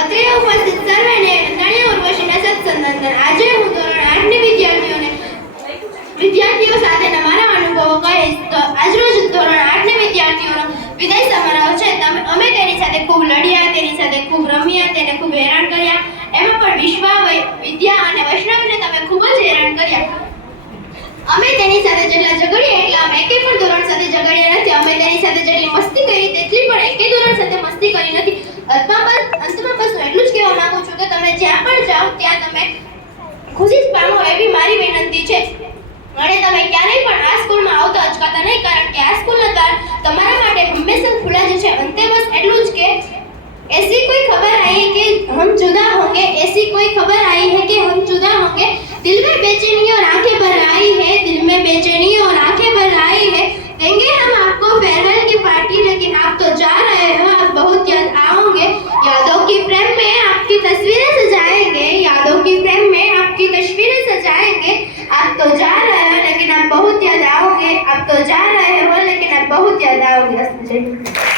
અત્રે ઉપસ્થિત સર્વેને નણ્ય ઉર્વશીના સત્સંદન. આજે હું ધોરણ 8 ની વિદ્યાર્થીઓ સાથેના મારા અનુભવો કહીશ. તો આજરોજ ધોરણ 8 ની વિદ્યાર્થીઓનો વિદાય સમારોહ છે. અમે તેની સાથે ખૂબ લડ્યા, તેની સાથે ખૂબ રમ્યા, તેને ખૂબ હેરાન કર્યા. એમાં પણ વિશ્વા, વિદ્યા અને વૈષ્ણવને તમે ખૂબ જ હેરાન કર્યા. અમે તેની સાથે જેટલા ઝઘડ્યા એટલા અમે એકે પણ ધોરણ સાથે ઝઘડ્યા નથી. અમે તેની સાથે જેટલી મસ્તી કરી તેટલી પણ એકે ધોરણ સાથે મસ્તી કરી નથી. અંતમાં બસ હું એટલું જ કહેવા માંગુ છું કે તમે જ્યાં પણ જાઓ ત્યાં તમે ખુશી જ પામો એવી મારી વિનંતી છે. અને તમે ક્યારેય પણ આ સ્કૂલમાં આવતા અચકાતા નહીં, કારણ કે આ સ્કૂલના દ્વાર તમારા માટે હંમેશા ખુલ્લા જ છે. અંતે બસ એટલું જ કે ऐसी कोई खबर आई कि हम जुदा होंगे, ऐसी कोई खबर आई है कि हम जुदा होंगे, दिल में बेचैनी और आंखें भर आई है, दिल में बेचैनी और आंखें भर आई है, देंगे हम आपको फेयरवेल की पार्टी, लेकिन आप तो जा रहे हो, आप बहुत याद आओगे, यादों की फ्रेम में आपकी तस्वीरें सजाएंगे, यादों की फ्रेम में आपकी तस्वीरें सजाएंगे, आप तो जा रहे हो लेकिन आप बहुत याद आओगे, आप तो जा रहे हो लेकिन आप बहुत याद आओगे.